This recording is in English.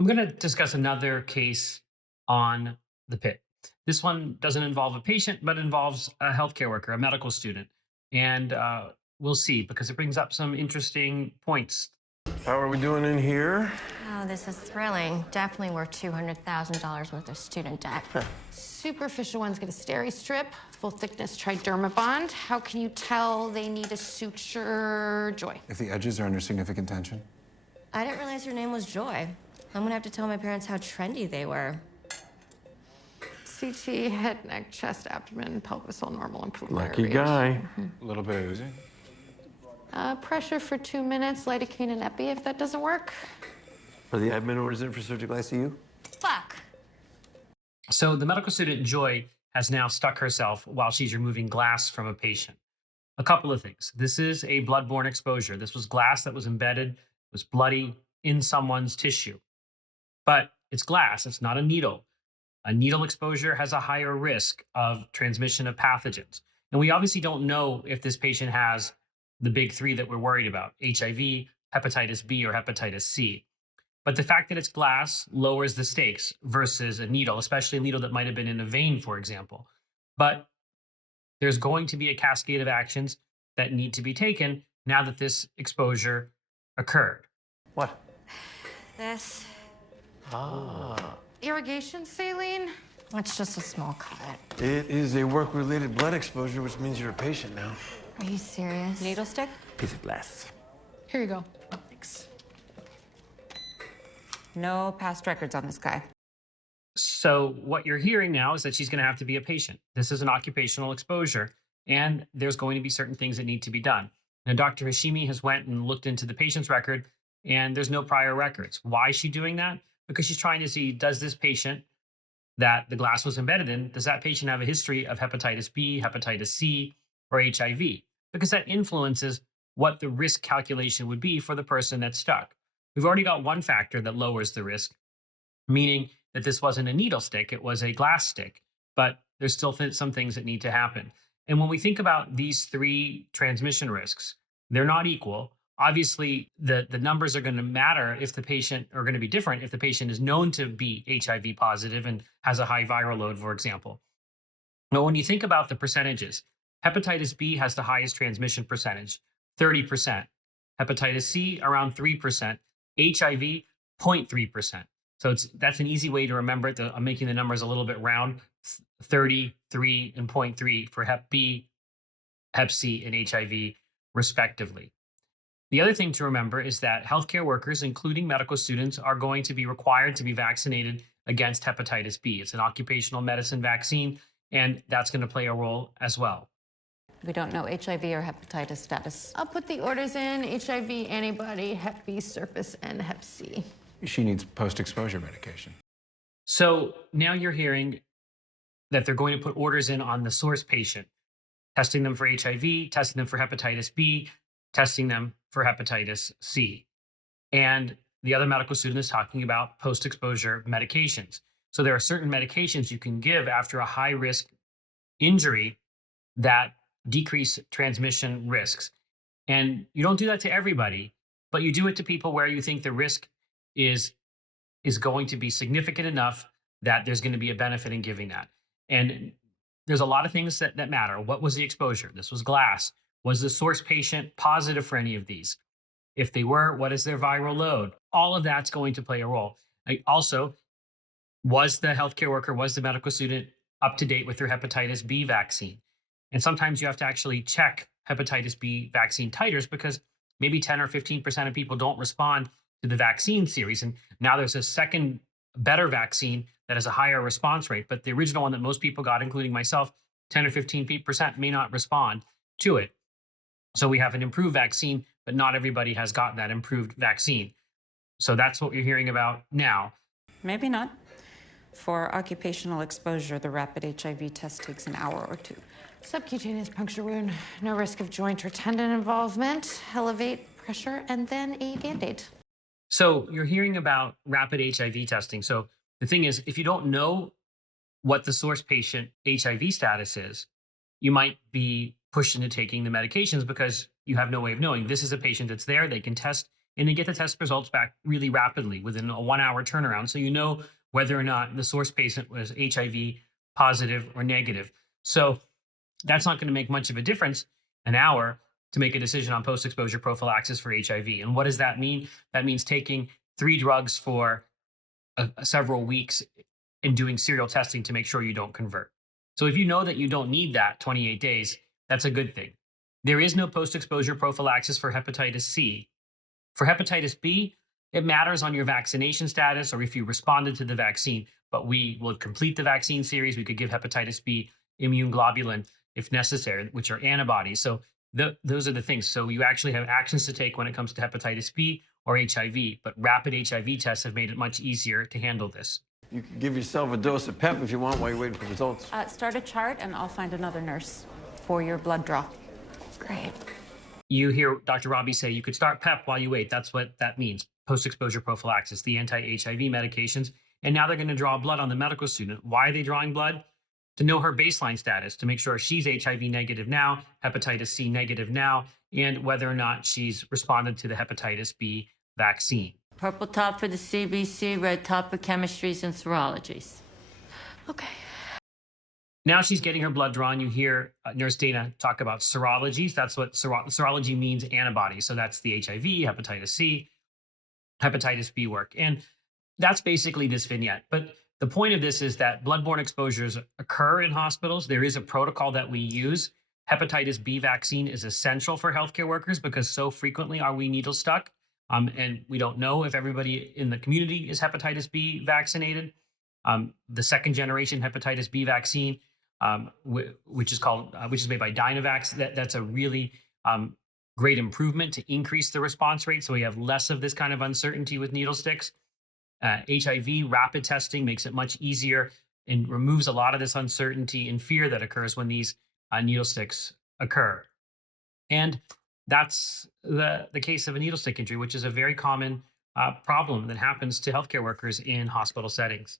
I'm going to discuss another case on the Pitt. This one doesn't involve a patient, but involves a healthcare worker, a medical student. And we'll see because it brings up some interesting points. How are we doing in here? Oh, this is thrilling. Definitely worth $200,000 worth of student debt. Superficial ones get a steri strip, full thickness triderma bond. How can you tell they need a suture? Joy. If the edges are under significant tension? I didn't realize your name was Joy. I'm gonna have to tell my parents how trendy they were. CT, head, neck, chest, abdomen, pelvis, all normal and preliminary Lucky read. guy. A little bit of oozing. Pressure for 2 minutes, lidocaine and epi if that doesn't work. Are the admin orders in for surgical ICU? Fuck. So the medical student Joy has now stuck herself while she's removing glass from a patient. A couple of things. This is a bloodborne exposure. This was glass that was embedded, was bloody in someone's tissue. But it's glass, it's not a needle. A needle exposure has a higher risk of transmission of pathogens. And we obviously don't know if this patient has the big three that we're worried about: HIV, hepatitis B, or hepatitis C. But the fact that it's glass lowers the stakes versus a needle, especially a needle that might have been in a vein, for example. But there's going to be a cascade of actions that need to be taken now that this exposure occurred. What? This, Irrigation saline? it's just a small cut. It is a work-related blood exposure, which means you're a patient now. Are you serious? Needle stick? Piece of glass. Here you go. Thanks. No past records on this guy. So what you're hearing now is that she's going to have to be a patient. This is an occupational exposure, and there's going to be certain things that need to be done. Now, Dr. Hashimi has went and looked into the patient's record, and there's no prior records. Why is she doing that? Because she's trying to see, does this patient that the glass was embedded in, does that patient have a history of hepatitis B, hepatitis C, or HIV? Because that influences what the risk calculation would be for the person that's stuck. We've already got one factor that lowers the risk, meaning that this wasn't a needle stick, it was a glass stick, but there's still some things that need to happen. And when we think about these three transmission risks, they're not equal. Obviously, the numbers are going to matter if the patient are going to be different if the patient is known to be HIV positive and has a high viral load, for example. Now, when you think about the percentages, hepatitis B has the highest transmission percentage, 30%. Hepatitis C, around 3%. HIV, 0.3%. So that's an easy way to remember it. I'm making the numbers a little bit round: 33 and 0.3 for Hep B, Hep C, and HIV, respectively. The other thing to remember is that healthcare workers, including medical students, are going to be required to be vaccinated against hepatitis B. It's an occupational medicine vaccine, and that's going to play a role as well. We don't know HIV or hepatitis status. I'll put the orders in: HIV antibody, Hep B surface, and Hep C. She needs post-exposure medication. So now you're hearing that they're going to put orders in on the source patient, testing them for HIV, testing them for hepatitis B, testing them for hepatitis C. And the other medical student is talking about post-exposure medications. So there are certain medications you can give after a high-risk injury that decrease transmission risks. And you don't do that to everybody, but you do it to people where you think the risk is going to be significant enough that there's going to be a benefit in giving that. And there's a lot of things that matter. What was the exposure? This was glass. Was the source patient positive for any of these? If they were, what is their viral load? All of that's going to play a role. Also, was the healthcare worker, was the medical student up to date with their hepatitis B vaccine? And sometimes you have to actually check hepatitis B vaccine titers because maybe 10 or 15% of people don't respond to the vaccine series. And now there's a second better vaccine that has a higher response rate. But the original one that most people got, including myself, 10 or 15% may not respond to it. So we have an improved vaccine, but not everybody has gotten that improved vaccine. So that's what you're hearing about now. Maybe not. For occupational exposure, the rapid HIV test takes an hour or two. Subcutaneous puncture wound, no risk of joint or tendon involvement. Elevate pressure, and then a Band-Aid. So you're hearing about rapid HIV testing. So the thing is, if you don't know what the source patient HIV status is, you might be pushed into taking the medications because you have no way of knowing. This is a patient that's there. They can test and they get the test results back really rapidly within a 1 hour turnaround. So you know whether or not the source patient was HIV positive or negative. So that's not going to make much of a difference, an hour, to make a decision on post exposure prophylaxis for HIV. And what does that mean? That means taking 3 drugs for several weeks and doing serial testing to make sure you don't convert. So if you know that you don't need that 28 days, that's a good thing. There is no post exposure prophylaxis for hepatitis C. For hepatitis B, it matters on your vaccination status or if you responded to the vaccine, but we will complete the vaccine series. We could give hepatitis B immune globulin if necessary, which are antibodies. So those are the things. So you actually have actions to take when it comes to hepatitis B or HIV, but rapid HIV tests have made it much easier to handle this. You can give yourself a dose of PEP if you want while you're waiting for results. Start a chart and I'll find another nurse for your blood draw. Great. You hear Dr. Robbie say you could start PEP while you wait. That's what that means, post-exposure prophylaxis, the anti-HIV medications. And now they're going to draw blood on the medical student. Why are they drawing blood? To know her baseline status, to make sure she's HIV negative now, hepatitis C negative now, and whether or not she's responded to the hepatitis B vaccine. Purple top for the CBC, red top for chemistries and serologies. Okay. Now she's getting her blood drawn. You hear Nurse Dana talk about serologies. That's what serology means, antibodies. So that's the HIV, hepatitis C, hepatitis B work. And that's basically this vignette. But the point of this is that bloodborne exposures occur in hospitals. There is a protocol that we use. Hepatitis B vaccine is essential for healthcare workers because so frequently are we needle stuck. And we don't know if everybody in the community is hepatitis B vaccinated. The second generation hepatitis B vaccine, which is made by Dynavax, that's a really great improvement to increase the response rate. So we have less of this kind of uncertainty with needle sticks. HIV rapid testing makes it much easier and removes a lot of this uncertainty and fear that occurs when these needle sticks occur. And that's the case of a needle stick injury, which is a very common problem that happens to healthcare workers in hospital settings.